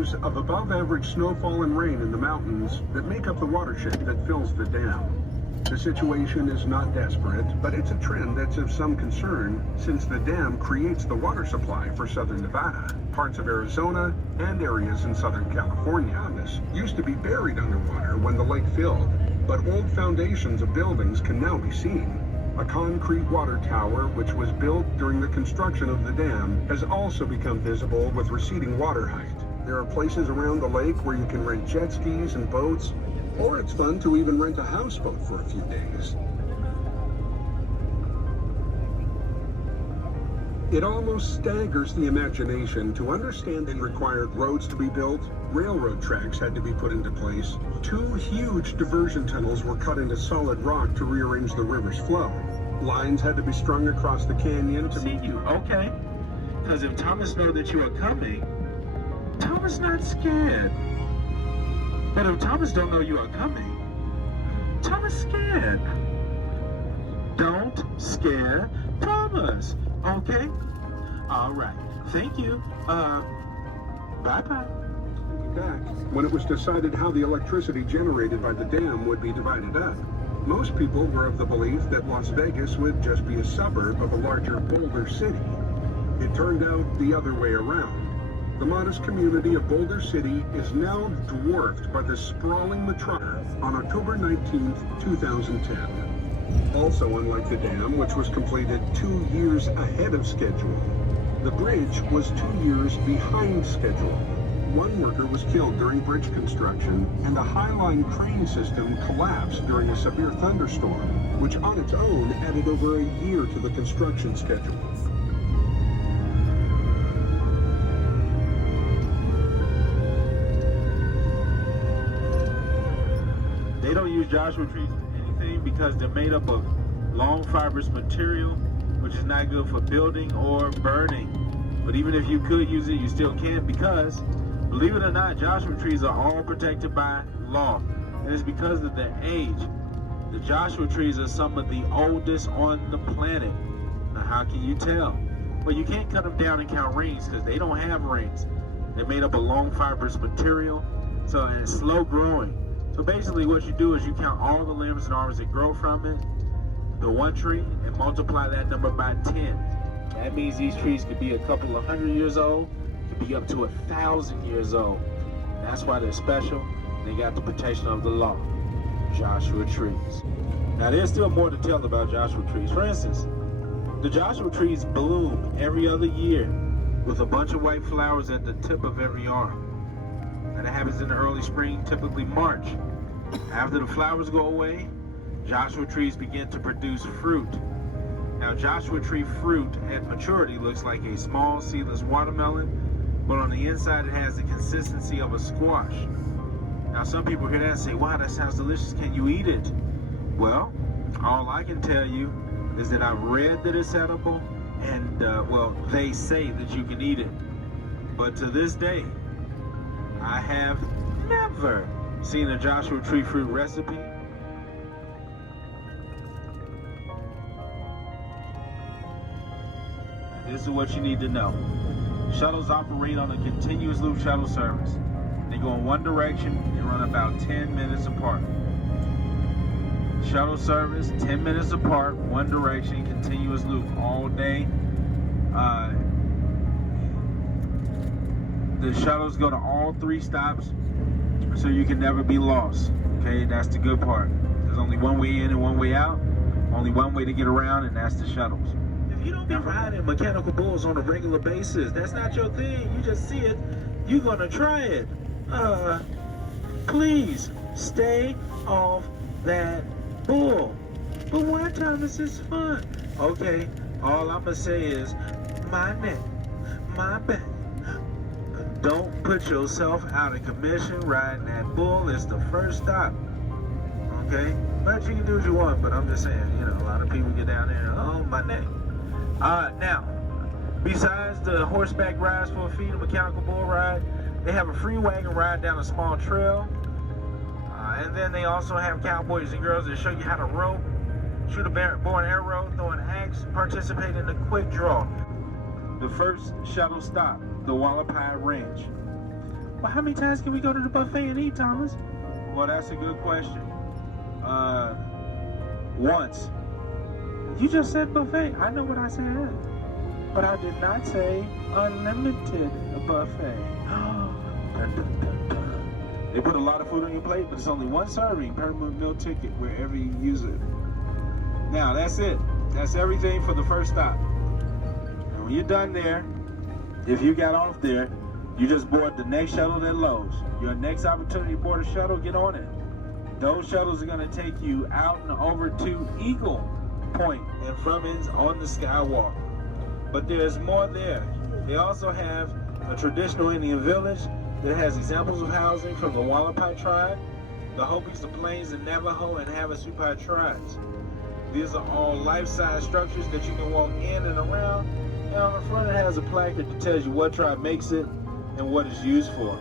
years of above-average snowfall and rain in the mountains that make up the watershed that fills the dam. The situation is not desperate, but it's a trend that's of some concern since the dam creates the water supply for southern Nevada, parts of Arizona, and areas in Southern California. This used to be buried underwater when the lake filled, but old foundations of buildings can now be seen. A concrete water tower, which was built during the construction of the dam, has also become visible with receding water height. There are places around the lake where you can rent jet skis and boats, or it's fun to even rent a houseboat for a few days. It almost staggers the imagination to understand it required roads to be built, railroad tracks had to be put into place, 2 huge diversion tunnels were cut into solid rock to rearrange the river's flow. Lines had to be strung across the canyon to see you, okay? Because if Thomas knows that you are coming, Thomas not scared. But if Thomas don't know you are coming, Thomas scared. Don't scare Thomas, okay? All right, thank you. Bye-bye. Back when it was decided how the electricity generated by the dam would be divided up. Most people were of the belief that Las Vegas would just be a suburb of a larger Boulder City. It turned out the other way around. The modest community of Boulder City is now dwarfed by the sprawling metropolis on October 19, 2010. Also, unlike the dam, which was completed 2 years ahead of schedule, the bridge was 2 years behind schedule. 1 worker was killed during bridge construction, and the Highline crane system collapsed during a severe thunderstorm, which on its own added over a year to the construction schedule. They don't use Joshua trees for anything because they're made up of long fibrous material, which is not good for building or burning. But even if you could use it, you still can't because, believe it or not, Joshua trees are all protected by law. And it's because of their age. The Joshua trees are some of the oldest on the planet. Now, how can you tell? Well, you can't cut them down and count rings because they don't have rings. They're made up of long fibrous material, and it's slow growing. So basically what you do is you count all the limbs and arms that grow from it, the one tree, and multiply that number by 10. That means these trees could be a couple of 100 years old, could be up to 1,000 years old. That's why they're special. They got the protection of the law. Joshua trees. Now there's still more to tell about Joshua trees. For instance, the Joshua trees bloom every other year with a bunch of white flowers at the tip of every arm. And it happens in the early spring, typically March. After the flowers go away, Joshua trees begin to produce fruit. Now Joshua tree fruit at maturity looks like a small seedless watermelon, but on the inside it has the consistency of a squash. Now some people hear that and say, wow, that sounds delicious, can you eat it? Well, all I can tell you is that I've read that it's edible, and well, they say that you can eat it. But to this day, I have never seen a Joshua tree fruit recipe. This is what you need to know. Shuttles operate on a continuous loop shuttle service. They go in one direction and run about 10 minutes apart. Shuttle service, 10 minutes apart, one direction, continuous loop all day. The shuttles go to all 3 stops, so you can never be lost. Okay, that's the good part. There's only one way in and one way out, only one way to get around, and that's the shuttles. If you don't be riding mechanical bulls on a regular basis, that's not your thing. You just see it, you're gonna try it. Please stay off that bull. But why, Thomas? It's fun. Okay, all I'm gonna say is my neck, my back. Don't put yourself out of commission riding that bull. It's the first stop. Okay? But you can do what you want, but I'm just saying, you know, a lot of people get down there and, oh, my neck. Now, besides the horseback rides for a fee, the mechanical bull ride, they have a free wagon ride down a small trail. And then they also have cowboys and girls that show you how to rope, shoot a bow and arrow, throw an axe, participate in the quick draw. The first shuttle stop, the Hualapai Ranch. Well, how many times can we go to the buffet and eat, Thomas? Well, that's a good question. Once. You just said buffet. I know what I said. But I did not say unlimited buffet. Dun, dun, dun, dun. They put a lot of food on your plate, but it's only one serving per meal ticket wherever you use it. Now, that's it. That's everything for the first stop. And when you're done there, if you got off there, you just board the next shuttle that loads. Your next opportunity to board a shuttle, get on it. Those shuttles are going to take you out and over to Eagle Point and from it on the skywalk. But there's more there. They also have a traditional Indian village that has examples of housing from the Hualapai tribe, the Hopis, the Plains, the Navajo, and Havasupai tribes. These are all life-size structures that you can walk in and around. And on the front it has a placard that tells you what tribe makes it and what it's used for.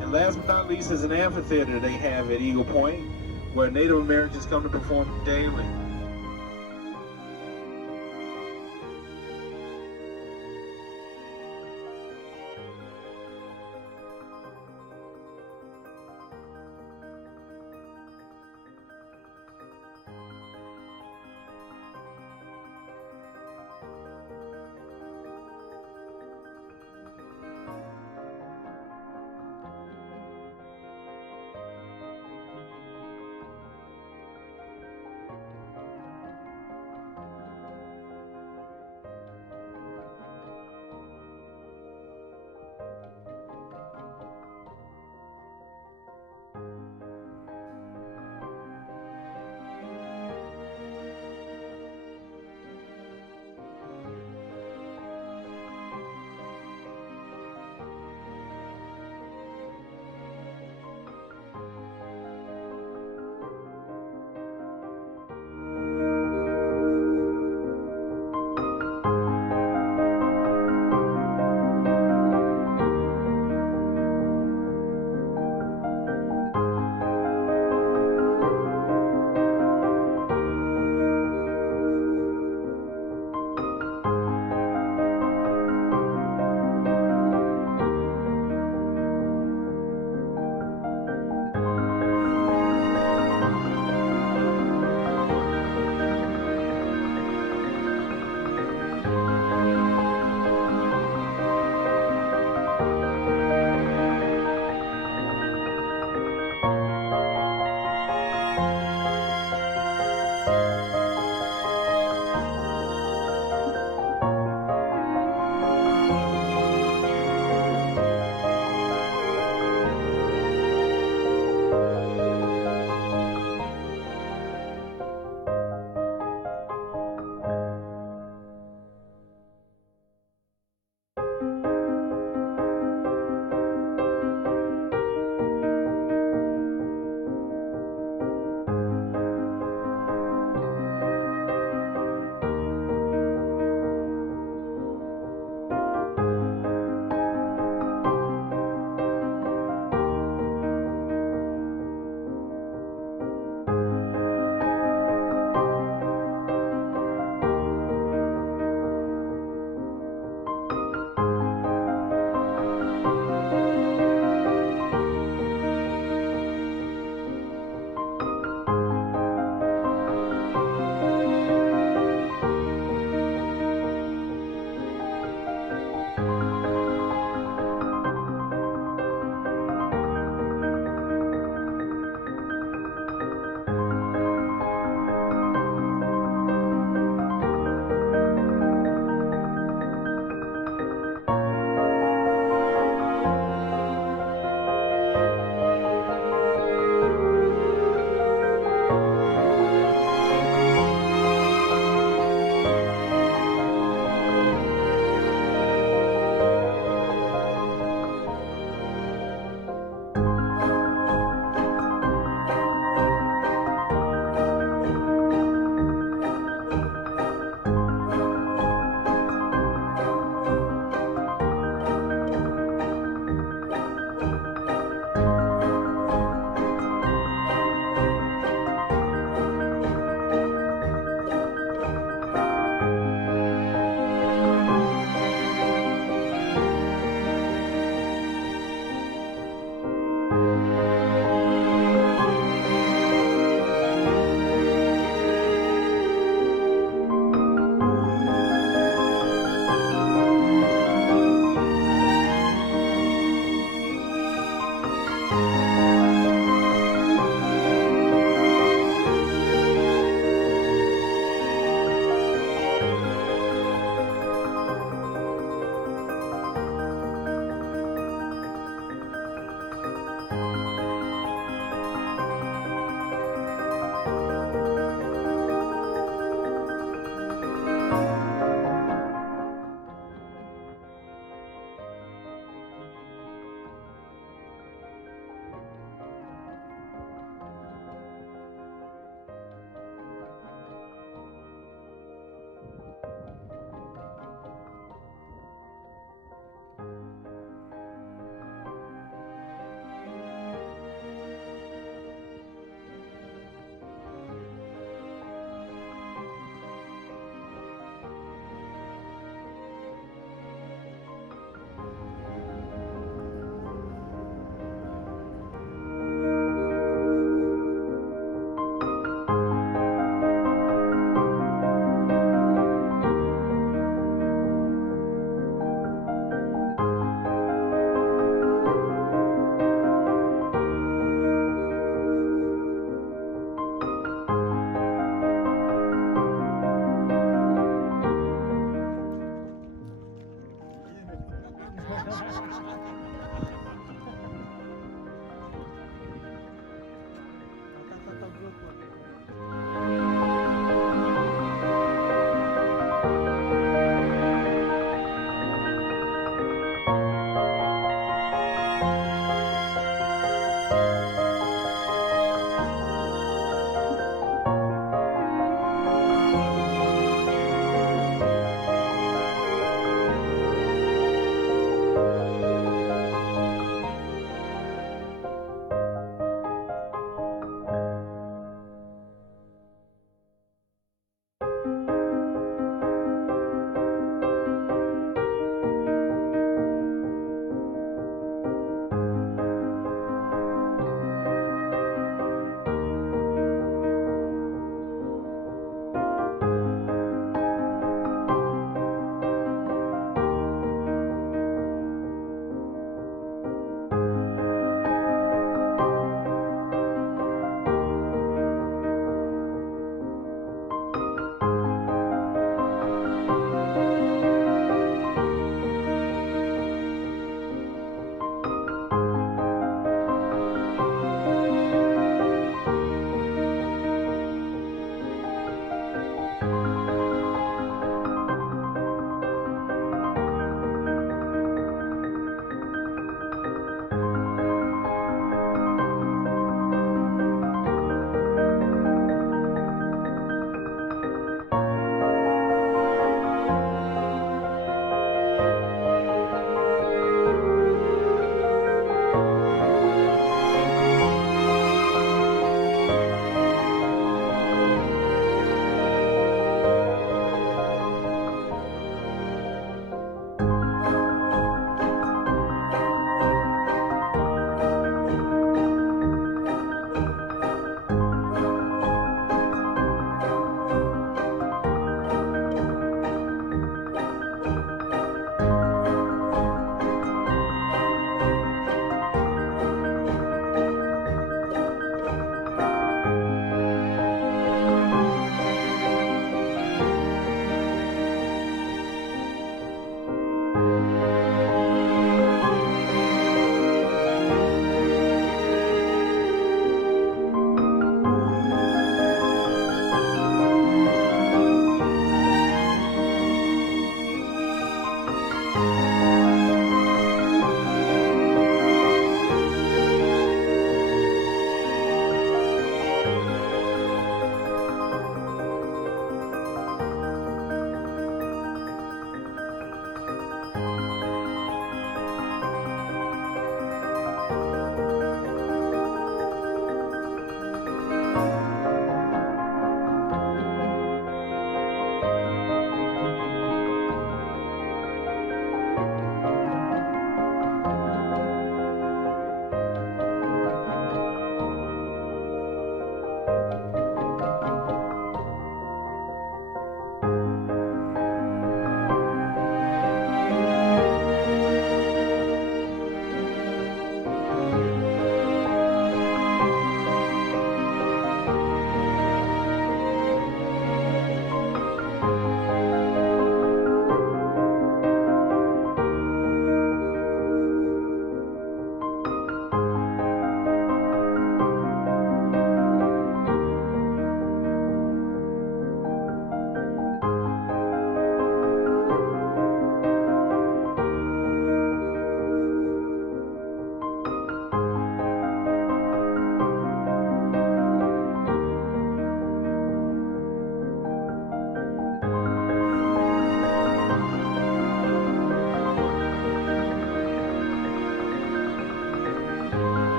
And last but not least is an amphitheater they have at Eagle Point where Native Americans come to perform daily.